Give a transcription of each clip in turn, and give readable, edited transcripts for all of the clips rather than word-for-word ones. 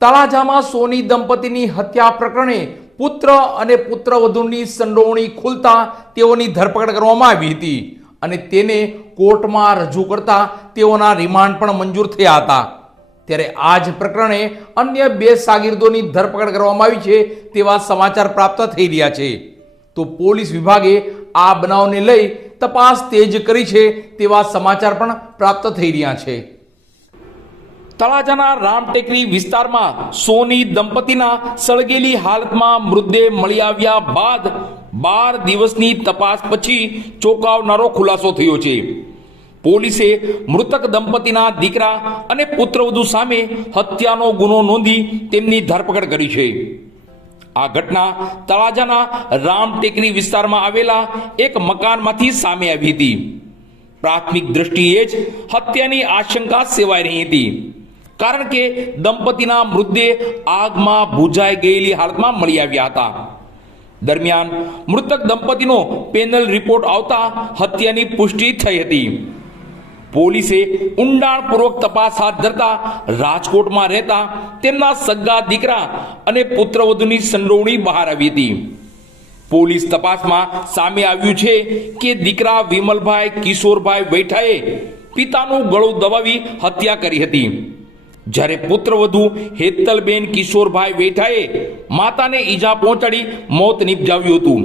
તળાજામાં સોની દંપતીની હત્યા પ્રકરણે પુત્ર અને પુત્રવધૂની સંડોવણી ખુલતા તેઓની ધરપકડ કરવામાં આવી હતી અને તેને કોર્ટમાં રજૂ કરતા તેઓના રિમાન્ડ પણ મંજૂર થયા હતા। ત્યારે આ જ પ્રકરણે અન્ય બે શાગીર્દોની ધરપકડ કરવામાં આવી છે તેવા સમાચાર પ્રાપ્ત થઈ રહ્યા છે। તો પોલીસ વિભાગે આ બનાવને લઈ તપાસ તેજ કરી છે તેવા સમાચાર પણ પ્રાપ્ત થઈ રહ્યા છે। તળાજાના રામટેકરી વિસ્તારમાં સોની દંપતીના સળગેલી હાલતમાં મૃતદેહ મળી આવ્યા બાદ 12 દિવસની તપાસ પછી ચોંકાવનારો ખુલાસો થયો છે। પોલીસે મૃતક દંપતીના દીકરા અને પુત્રવધુ સામે હત્યાનો ગુનો નોંધી તેમની ધરપકડ કરી છે। આ ઘટના તળાજાના રામટેકરી વિસ્તારમાં આવેલા એક મકાનમાંથી સામે આવી હતી। પ્રાથમિક દ્રષ્ટિએ જ હત્યાની આશંકા સેવાઈ રહી હતી, કારણ કે દંપતીના મૃતદેહ આગમાં ભૂજાઈ ગયેલી હાલતમાં મળી આવ્યા હતા। દરમિયાન મૃતક દંપતીનો પેનલ રિપોર્ટ આવતા હત્યાની પુષ્ટિ થઈ હતી। પોલીસે ઊંડાણપૂર્વક તપાસ હાથ ધરતા રાજકોટમાં રહેતા તેમના સગા દીકરા અને પુત્રવધુની સંડોવણી બહાર આવી હતી। પોલીસ તપાસમાં સામે આવ્યું છે કે દીકરા વિમલભાઈ કિશોરભાઈ વૈઠાએ પિતાનું ગળું દબાવી હત્યા કરી હતી, જ્યારે પુત્રવધુ હેતલબેન કિશોરભાઈ વૈઠાએ માતાને ઈજા પહોંચાડી મોત નિપજાવ્યું હતું।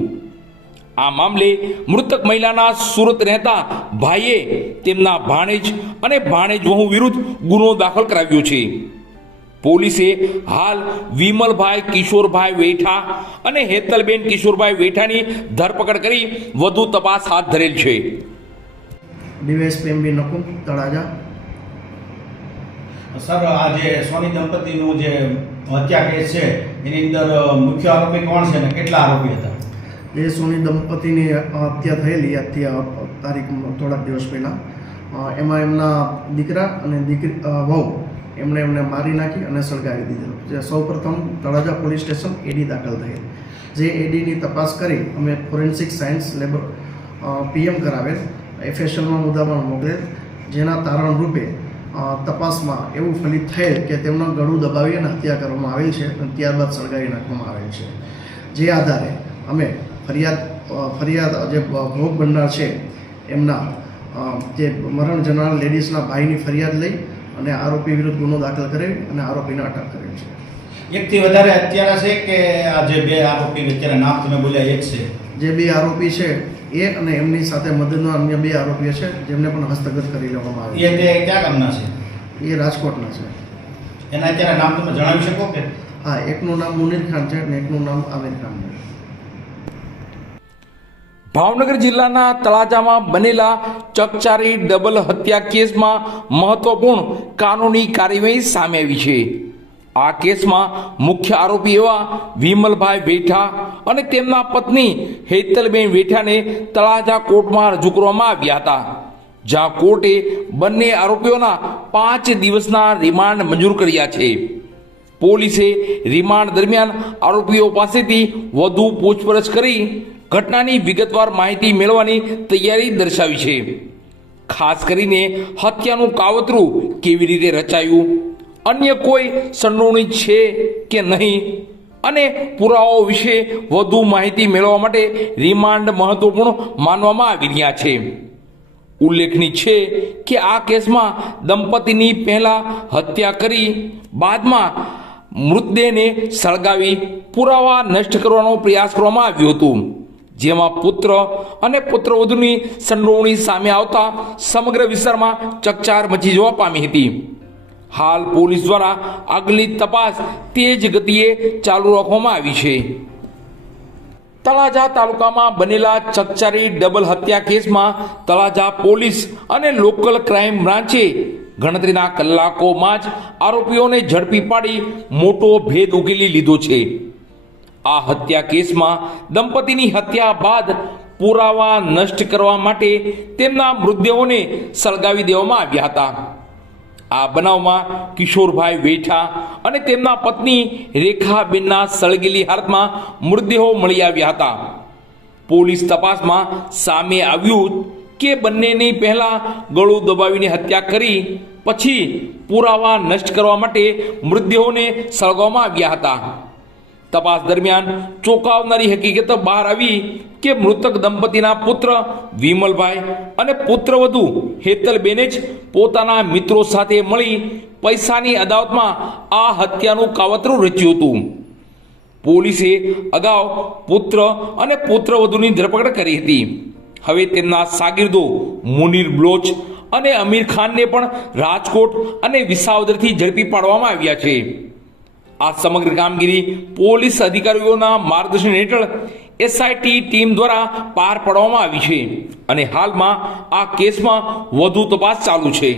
આ મામલે મૃતક મહિલાના સુરત રહેતા ભાઈએ તેમના ભાણેજ અને ભાણેજ વહુ વિરુદ્ધ ગુનો દાખલ કરાવ્યો છે। પોલીસે હાલ વિમલભાઈ કિશોરભાઈ વૈઠા અને હેતલબેન કિશોરભાઈ વૈઠાની ધરપકડ કરી વધુ તપાસ હાથ ધરેલ છે। ડીવાયએસપી નકુમ તળાજા। સર, આ જે સોની દંપતીનું જે હત્યા કેસ છે એની અંદર મુખ્ય આરોપી કોણ છે અને કેટલા આરોપી હતા? જે સોની દંપતીની હત્યા થયેલી તારીખ થોડાક દિવસ પહેલાં, એમાં એમના દીકરા અને વહુ એમને મારી નાખી અને સળગાવી દીધેલો। જે સૌપ્રથમ તળાજા પોલીસ સ્ટેશન એડી દાખલ થયેલ, જે એડીની તપાસ કરી અમે ફોરેન્સિક સાયન્સ લેબ પીએમ કરાવેલ, એફએસએલમાં મુદ્દામાં મોકલેલ, જેના તારણ રૂપે તપાસમાં એવું ફલિત થયેલ કે તેમનું ગળું દબાવી અને હત્યા કરવામાં આવેલ છે અને ત્યારબાદ સળગાવી નાખવામાં આવેલ છે। જે આધારે અમે ફરિયાદ જે ભોગ બનનાર છે એમના જે મરણ જનાર લેડીઝના ભાઈની ફરિયાદ લઈ અને આરોપી વિરુદ્ધ ગુનો દાખલ કરી અને આરોપીને અટક કરેલ છે। એકથી વધારે હત્યા છે કે આ જે બે આરોપી અત્યારે નામ તમે બોલ્યા એક છે? જે બે આરોપી છે એ અને એમની સાથે મદદના અન્ય બે આરોપીઓ છે જેમને પણ હસ્તગત કરી લેવામાં આવે છે। એ ક્યાં ગામના છે? એ રાજકોટના છે। એના અત્યારે નામ તમે જણાવી શકો કે? હા, એકનું નામ મુનીર ખાન છે અને એકનું નામ આમિર ખાન છે। ભાવનગર જિલ્લાના તળાજામાં બનેલા ચકચારી ડબલ હત્યા કેસમાં મહત્વપૂર્ણ કાનૂની કાર્યવાહી સામે આવી છે। આ કેસમાં મુખ્ય આરોપી એવા વિમલભાઈ વૈઠા અને તેમના પત્ની હેતલબેન વૈઠાને તળાજા કોર્ટમાં રજૂ કરવામાં આવ્યા હતા, જ્યાં કોર્ટે બંને આરોપીઓના 5 દિવસના રિમાન્ડ મંજૂર કર્યા છે। પોલીસે રિમાન્ડ દરમિયાન આરોપીઓ પાસેથી વધુ પૂછપરછ કરી ઘટનાની વિગતવાર માહિતી મેળવવાની તૈયારી દર્શાવી છે। ખાસ કરીને હત્યાનું કાવતરું કેવી રીતે રચાયું, અન્ય કોઈ સંડોવણી છે કે નહીં અને પુરાવાઓ વિશે વધુ માહિતી મેળવવા માટે રિમાન્ડ મહત્વપૂર્ણ માનવામાં આવી રહ્યા છે। ઉલ્લેખનીય છે કે આ કેસમાં દંપતીની પહેલા હત્યા કરી બાદમાં મૃતદેહને સળગાવી પુરાવા નષ્ટ કરવાનો પ્રયાસ કરવામાં આવ્યો હતો, જેમાં પુત્ર અને પુત્રવધુની સંડોવણી સામે આવતા સમગ્ર વિસ્તારમાં ચકચાર મચી જવા પામી હતી। હાલ પોલીસ દ્વારા આગળની તપાસ તેજ ગતિએ ચાલુ રાખવામાં આવી છે। તળાજા તાલુકામાં બનેલા ચકચારી ડબલ હત્યા કેસમાં તળાજા પોલીસ અને લોકલ ક્રાઇમ બ્રાન્ચે ગણતરીના કલાકોમાં જ આરોપીઓને ઝડપી પાડી મોટો ભેદ ઉકેલી લીધો છે। આ હત્યા કેસમાં દંપતીની હત્યા બાદ પુરાવા નષ્ટ કરવા માટે તેમના મૃતદેહોને સળગાવી દેવામાં આવ્યા હતા। આ બનાવમાં કિશોરભાઈ વૈઠા અને તેમના પત્ની રેખાબેનના સળગેલી હાલતમાં મૃતદેહો મળી આવ્યા હતા। પોલીસ તપાસમાં સામે આવ્યું કે બંનેની પહેલા ગળું દબાવીને હત્યા કરી પછી પુરાવા નષ્ટ કરવા માટે મૃતદેહોને સળગાવવામાં આવ્યા હતા. તપાસ દરમિયાન ચોંકાવનારી હકીકત બહાર આવી કે મૃતક દંપતીના પુત્ર વિમલભાઈ અને પુત્રવધુ હેતલબેને જ પોતાના મિત્રો સાથે મળી પૈસાની અદાવતમાં આ હત્યાનું કાવતરું રચ્યું હતું. પોલીસે અગાઉ પુત્ર અને પુત્રવધુની ધરપકડ કરી હતી. હવે તેમના શાગીર્દો મુનીર બ્લોચ અને અમીર ખાનને પણ રાજકોટ અને વિસાવદરથી ઝડપી પાડવામાં આવ્યા છે. આ સમગ્ર કામગીરી પોલીસ અધિકારીઓના માર્ગદર્શન હેઠળ એસઆઈટી ટીમ દ્વારા પાર પાડવામાં આવી છે અને હાલમાં આ કેસમાં વધુ તપાસ ચાલુ છે.